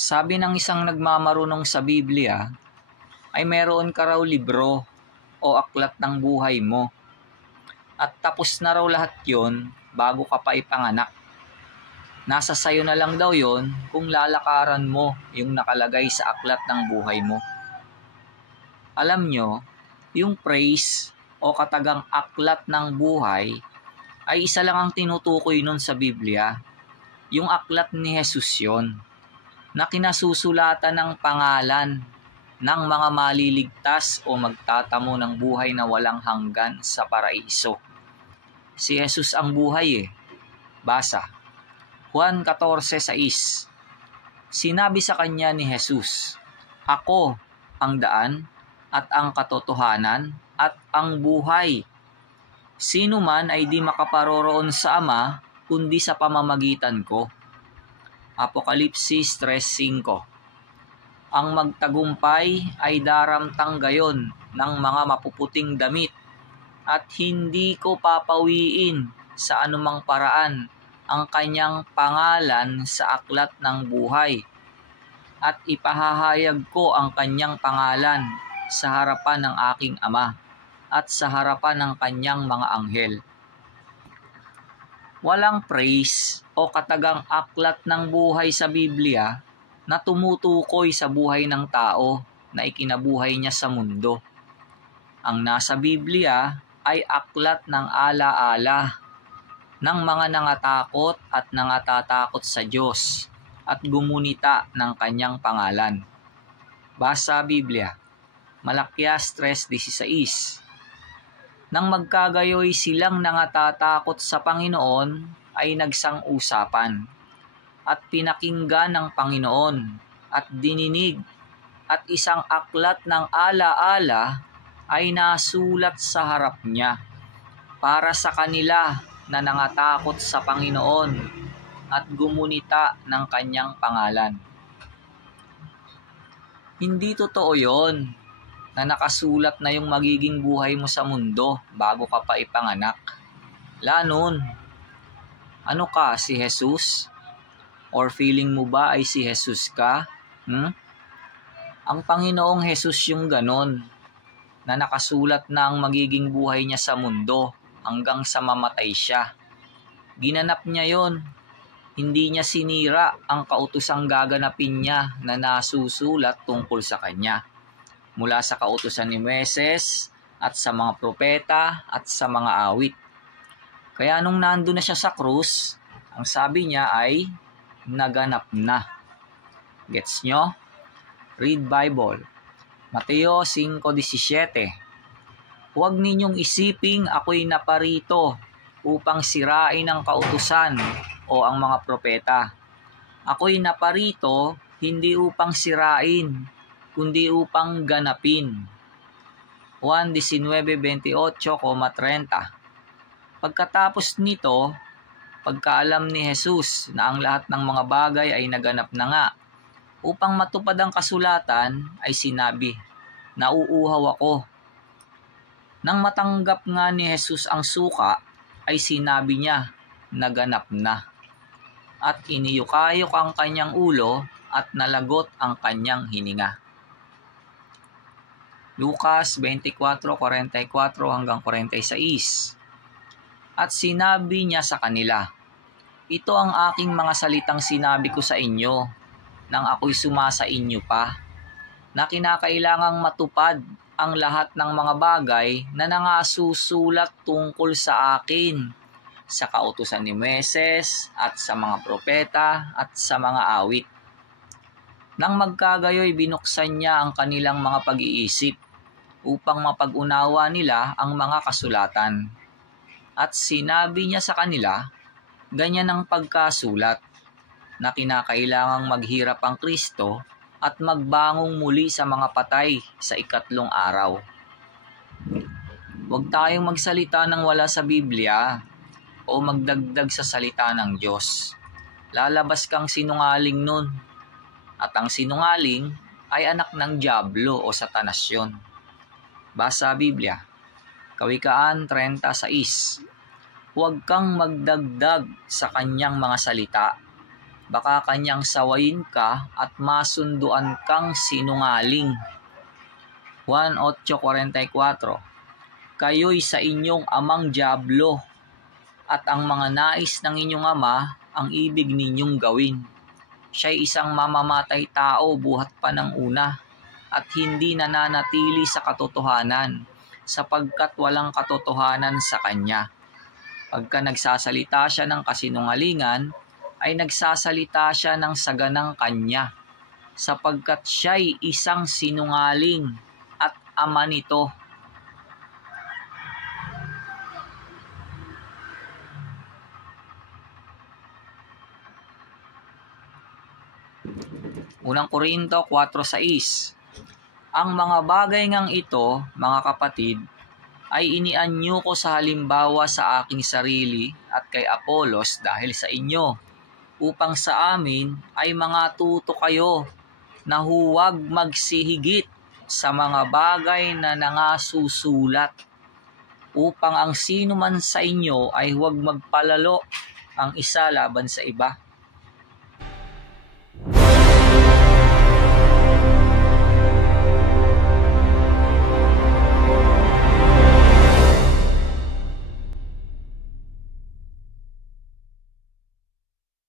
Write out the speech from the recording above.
Sabi ng isang nagmamarunong sa Biblia, ay meron ka raw libro o aklat ng buhay mo. At tapos na raw lahat yon bago ka pa ipanganak. Nasa sayo na lang daw yon kung lalakaran mo yung nakalagay sa aklat ng buhay mo. Alam nyo, yung praise o katagang aklat ng buhay ay isa lang ang tinutukoy nun sa Biblia. Yung aklat ni Jesus yon, na kinasusulatan ng pangalan ng mga maliligtas o magtatamo ng buhay na walang hanggan sa paraiso. Si Jesus ang buhay Basa, Juan 14:6. Sinabi sa kanya ni Jesus, "Ako ang daan at ang katotohanan at ang buhay. Sino man ay di makaparoroon sa Ama kundi sa pamamagitan ko." Apokalipsis 3:5. Ang magtagumpay ay daramtang gayon ng mga mapuputing damit at hindi ko papawiin sa anumang paraan ang kanyang pangalan sa aklat ng buhay at ipahahayag ko ang kanyang pangalan sa harapan ng aking Ama at sa harapan ng kanyang mga anghel. Walang praise o katagang aklat ng buhay sa Biblia na tumutukoy sa buhay ng tao na ikinabuhay niya sa mundo. Ang nasa Biblia ay aklat ng alaala ng mga nangatakot at nangatatakot sa Diyos at gumunita ng kanyang pangalan. Basa Biblia, Malakias 3:16. Nang magkagayoy silang nangatatakot sa Panginoon ay nagsang-usapan at pinakinggan ng Panginoon at dininig at isang aklat ng alaala ay nasulat sa harap niya para sa kanila na nangatakot sa Panginoon at gumunita ng kanyang pangalan. Hindi totoo yon na nakasulat na yung magiging buhay mo sa mundo bago ka pa ipanganak. Lanon, ano ka, si Jesus? Or feeling mo ba ay si Jesus ka? Ang Panginoong Jesus yung ganon, na nakasulat na ang magiging buhay niya sa mundo hanggang sa mamatay siya. Ginanap niya yon. Hindi niya sinira ang kautosang gaganapin niya na nasusulat tungkol sa kanya, mula sa kautusan ni Moises at sa mga propeta at sa mga awit. Kaya nung nandun na siya sa krus, ang sabi niya ay naganap na. Gets nyo? Read Bible. Mateo 5:17. Huwag ninyong isiping ako'y naparito upang sirain ang kautusan o ang mga propeta. Ako'y naparito hindi upang sirain, kundi upang ganapin. Juan 19:28-30. Pagkatapos nito, pagkaalam ni Jesus na ang lahat ng mga bagay ay naganap na nga, upang matupad ang kasulatan ay sinabi, "Nauuhaw ako." Nang matanggap nga ni Jesus ang suka, ay sinabi niya, "Naganap na." At iniyukayok ang kanyang ulo at nalagot ang kanyang hininga. Lucas 24:44-46. At sinabi niya sa kanila, "Ito ang aking mga salitang sinabi ko sa inyo nang ako'y sumasa inyo pa, na kinakailangang matupad ang lahat ng mga bagay na nangasusulat tungkol sa akin sa kautusan ni Moises at sa mga propeta at sa mga awit." Nang magkagayoy binuksan niya ang kanilang mga pag-iisip upang mapag-unawa nila ang mga kasulatan. At sinabi niya sa kanila, ganyan ang pagkasulat, na kinakailangang maghirap ang Kristo at magbangong muli sa mga patay sa ikatlong araw. Huwag tayong magsalita ng wala sa Biblia o magdagdag sa salita ng Diyos. Lalabas kang sinungaling nun. At ang sinungaling ay anak ng Diablo o Satanas yun. Basa Biblia, Kawikaan 36. Huwag kang magdagdag sa kanyang mga salita. baka kanyang sawayin ka at masunduan kang sinungaling. 1:8:44. Kayo'y sa inyong amang dyablo, at ang mga nais ng inyong ama ang ibig ninyong gawin. Siya'y isang mamamatay tao buhat pa ng una, at hindi nananatili sa katotohanan, sapagkat walang katotohanan sa kanya. Pagka nagsasalita siya ng kasinungalingan, ay nagsasalita siya ng saganang kanya, sapagkat siya'y isang sinungaling at ama nito. Unang Korinto 4:6. Ang mga bagay ngang ito, mga kapatid, ay inianyo ko sa halimbawa sa aking sarili at kay Apolos dahil sa inyo, upang sa amin ay mga tuto kayo na huwag magsihigit sa mga bagay na nangasusulat, upang ang sino man sa inyo ay huwag magpalalo ang isa laban sa iba.